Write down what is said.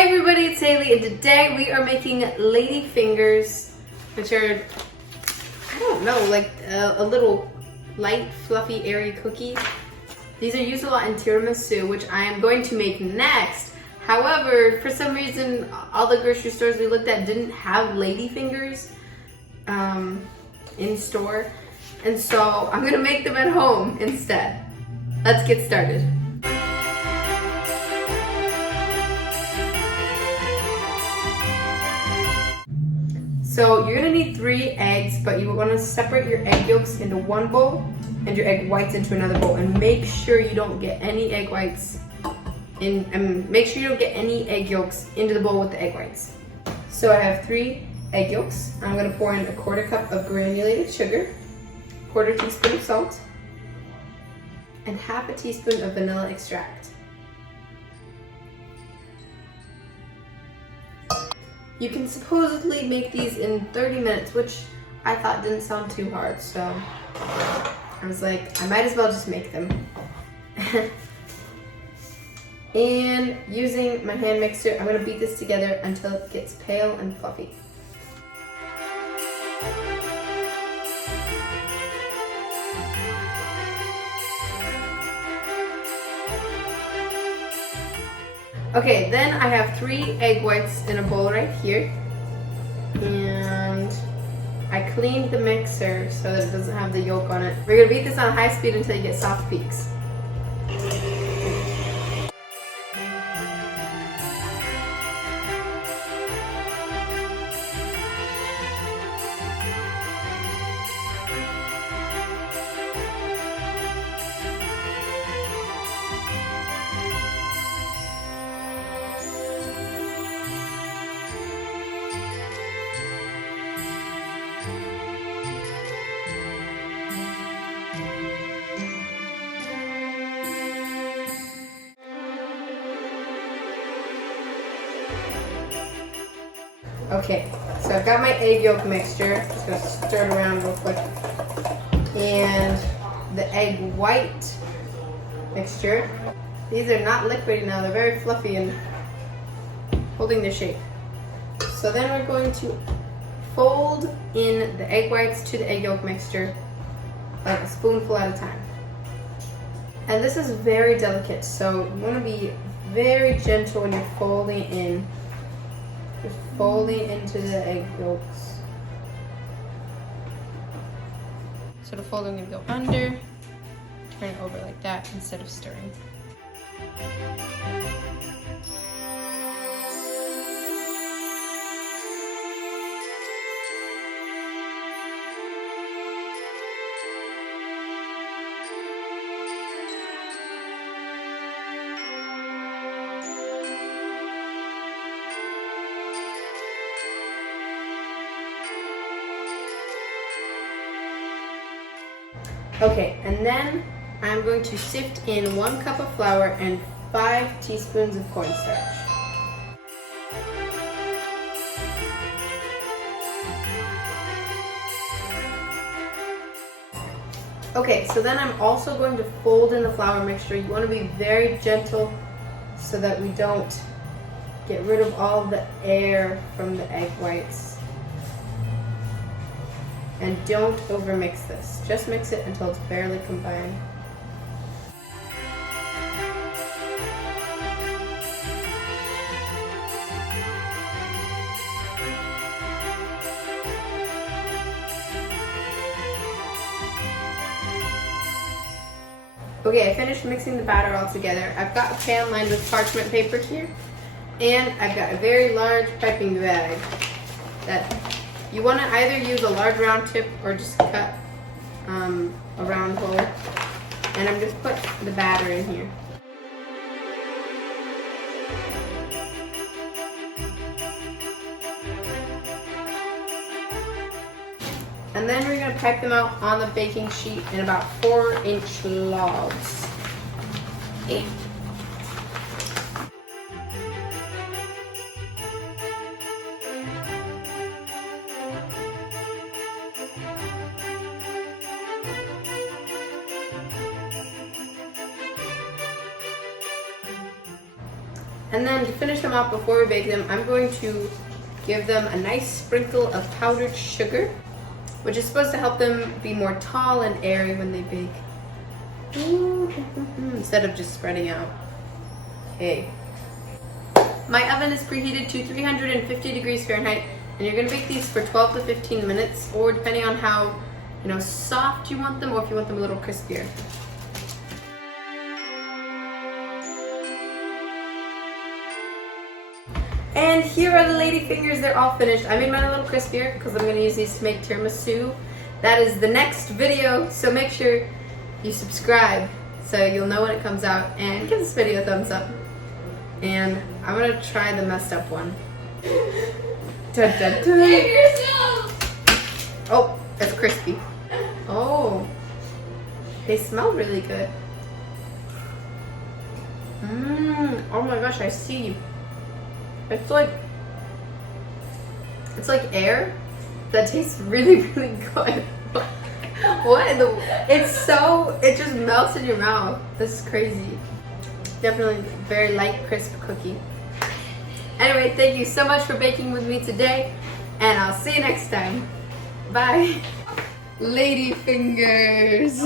Hi everybody, it's Hailey, and today we are making lady fingers, which are, I don't know, like a little light, fluffy, airy cookie. These are used a lot in tiramisu, which I am going to make next. However, for some reason, all the grocery stores we looked at didn't have lady fingers in store, and so I'm gonna make them at home instead. Let's get started. So you're gonna need 3 eggs, but you wanna separate your egg yolks into one bowl and your egg whites into another bowl, and make sure you don't get any egg whites in, make sure you don't get any egg yolks into the bowl with the egg whites. So I have 3 egg yolks. I'm gonna pour in a 1/4 cup of granulated sugar, 1/4 teaspoon of salt, and 1/2 teaspoon of vanilla extract. You can supposedly make these in 30 minutes, which I thought didn't sound too hard, so I was like, I might as well just make them. And using my hand mixer, I'm gonna beat this together until it gets pale and fluffy. Okay, then I have 3 egg whites in a bowl right here, and I cleaned the mixer so that it doesn't have the yolk on it. We're gonna beat this on high speed until you get soft peaks. Okay, so I've got my egg yolk mixture. Just gonna stir it around real quick. And the egg white mixture. These are not liquidy now, they're very fluffy and holding their shape. So then we're going to fold in the egg whites to the egg yolk mixture, like a spoonful at a time. And this is very delicate, so you wanna be very gentle when you're folding in. Just folding into the egg yolks. So the fold, I'm gonna go under, turn it over like that instead of stirring. Okay, and then I'm going to sift in 1 cup of flour and 5 teaspoons of cornstarch. Okay, so then I'm also going to fold in the flour mixture. You want to be very gentle so that we don't get rid of all the air from the egg whites. And don't overmix this. Just mix it until it's barely combined. Okay, I finished mixing the batter all together. I've got a pan lined with parchment paper here, and I've got a very large piping bag that you want to either use a large round tip or just cut a round hole. And I'm just put the batter in here. And then we're going to pipe them out on the baking sheet in about 4-inch logs. 8. And then to finish them off before we bake them, I'm going to give them a nice sprinkle of powdered sugar, which is supposed to help them be more tall and airy when they bake. Ooh, instead of just spreading out. Okay. My oven is preheated to 350 degrees Fahrenheit, and you're gonna bake these for 12 to 15 minutes, or depending on how, soft you want them, or if you want them a little crispier. And here are the lady fingers. They're all finished. I made mine a little crispier because I'm gonna use these to make tiramisu. That is the next video, so make sure you subscribe so you'll know when it comes out, and give this video a thumbs up. And I'm gonna try the messed up one. Dun, dun, dun. Save yourself! Oh, it's crispy. Oh, they smell really good. Oh my gosh, I see. It's like air that tastes really, really good. What in the? It just melts in your mouth. This is crazy. Definitely very light, crisp cookie. Anyway, thank you so much for baking with me today, and I'll see you next time. Bye. Lady fingers.